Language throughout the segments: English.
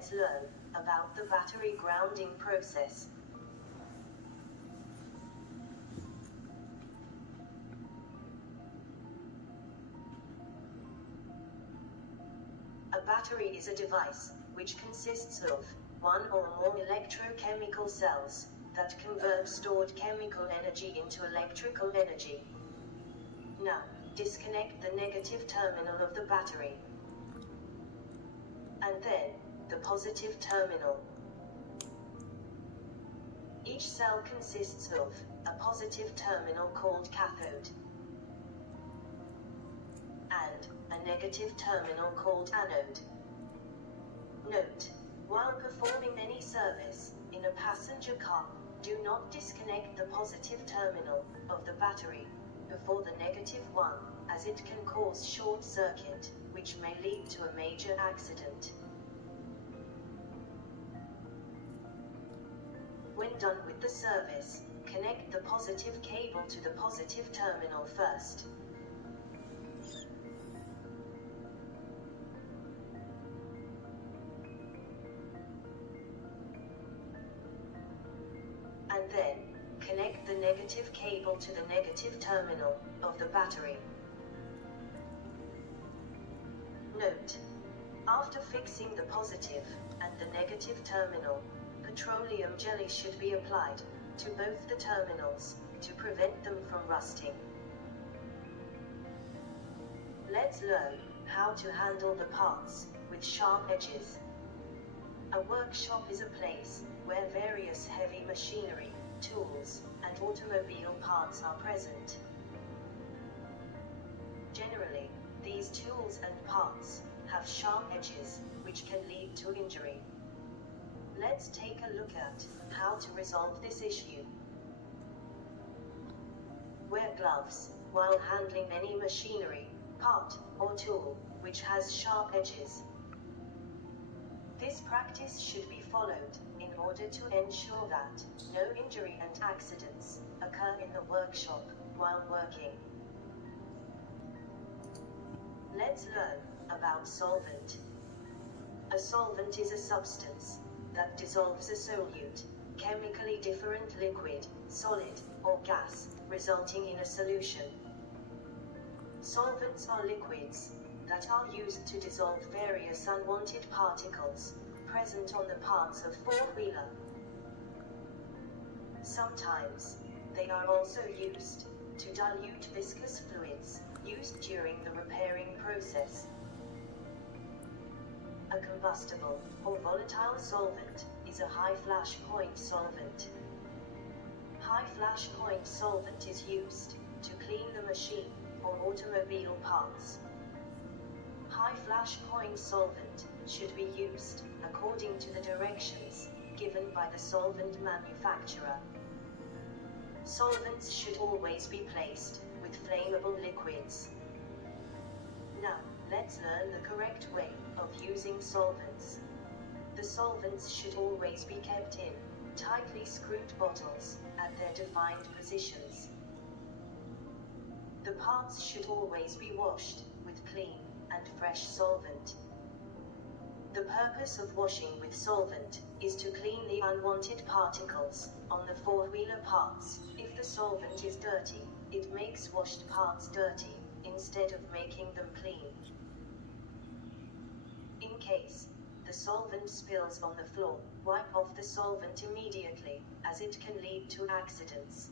let's learn about the battery grounding process. A battery is a device which consists of one or more electrochemical cells that convert stored chemical energy into electrical energy. Now, disconnect the negative terminal of the battery, and then the positive terminal. Each cell consists of a positive terminal called cathode and a negative terminal called anode. Note: while performing any service in a passenger car, do not disconnect the positive terminal of the battery before the negative one, as it can cause short circuit, which may lead to a major accident. When done with the service, connect the positive cable to the positive terminal first. And then, connect the negative cable to the negative terminal of the battery. Note: after fixing the positive and the negative terminal, petroleum jelly should be applied to both the terminals to prevent them from rusting. Let's learn how to handle the parts with sharp edges. A workshop is a place where various heavy machinery, tools, and automobile parts are present. Generally, these tools and parts have sharp edges, which can lead to injury. Let's take a look at how to resolve this issue. Wear gloves while handling any machinery, part, or tool which has sharp edges. This practice should be followed in order to ensure that no injury and accidents occur in the workshop while working. Let's learn about solvent. A solvent is a substance that dissolves a solute, chemically different liquid, solid, or gas, resulting in a solution. Solvents are liquids that are used to dissolve various unwanted particles present on the parts of four-wheeler. Sometimes, they are also used to dilute viscous fluids used during the repairing process. A combustible or volatile solvent is a high flash point solvent. High flash point solvent is used to clean the machine or automobile parts. High flash point solvent should be used according to the directions given by the solvent manufacturer. Solvents should always be placed with flammable liquids. Now, let's learn the correct way of using solvents. The solvents should always be kept in tightly screwed bottles at their defined positions. The parts should always be washed with clean and fresh solvent. The purpose of washing with solvent is to clean the unwanted particles on the four-wheeler parts. If the solvent is dirty, it makes washed parts dirty instead of making them clean. In case the solvent spills on the floor, wipe off the solvent immediately, as it can lead to accidents.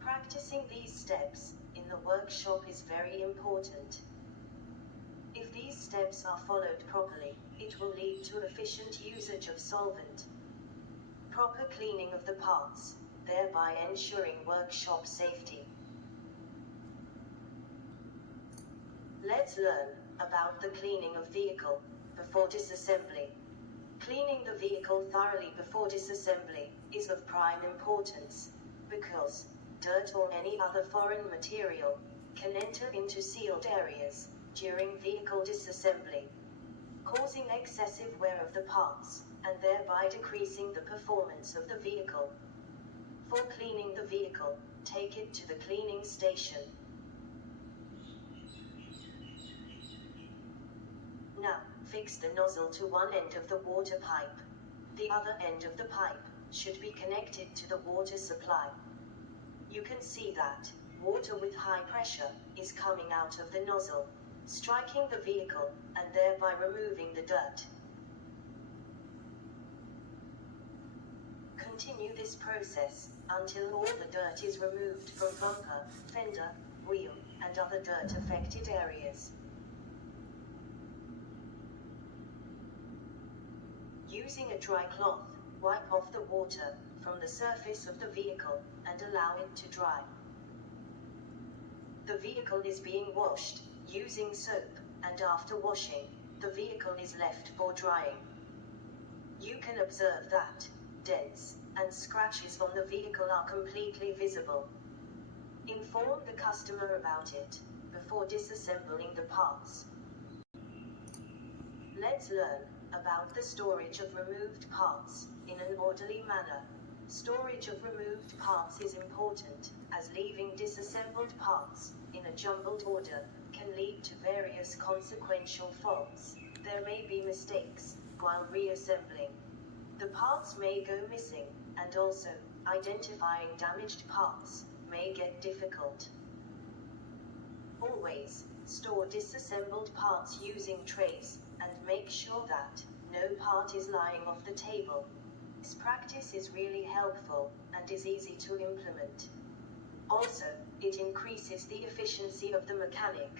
Practicing these steps in the workshop is very important. If these steps are followed properly, it will lead to efficient usage of solvent. Proper cleaning of the parts, thereby ensuring workshop safety. Let's learn about the cleaning of vehicle before disassembly. Cleaning the vehicle thoroughly before disassembly is of prime importance, because dirt or any other foreign material can enter into sealed areas during vehicle disassembly, causing excessive wear of the parts, and thereby decreasing the performance of the vehicle. For cleaning the vehicle, take it to the cleaning station. Now, Fix the nozzle to one end of the water pipe. The other end of the pipe should be connected to the water supply. You can see that water with high pressure is coming out of the nozzle, striking the vehicle, and thereby removing the dirt. Continue this process until all the dirt is removed from bumper, fender, wheel, and other dirt-affected areas. Using a dry cloth, wipe off the water from the surface of the vehicle and allow it to dry. The vehicle is being washed using soap, and after washing, the vehicle is left for drying. You can observe that dents and scratches on the vehicle are completely visible. Inform the customer about it before disassembling the parts. Let's learn about the storage of removed parts in an orderly manner. Storage of removed parts is important, as leaving disassembled parts in a jumbled order can lead to various consequential faults. There may be mistakes while reassembling. The parts may go missing, and also, identifying damaged parts may get difficult. Always store disassembled parts using trays, and make sure that no part is lying off the table. This practice is really helpful, and is easy to implement. Also, it increases the efficiency of the mechanic.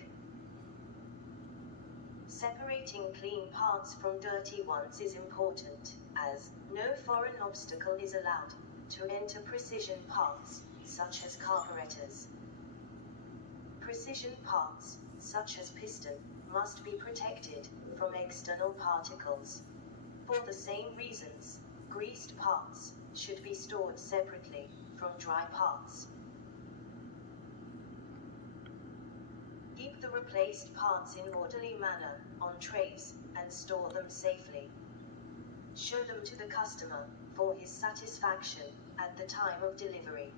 Separating clean parts from dirty ones is important, as no foreign obstacle is allowed to enter precision parts, such as carburetors. Precision parts, such as piston, must be protected from external particles. For the same reasons, greased parts should be stored separately from dry parts. Keep the replaced parts in orderly manner on trays and store them safely. Show them to the customer for his satisfaction at the time of delivery.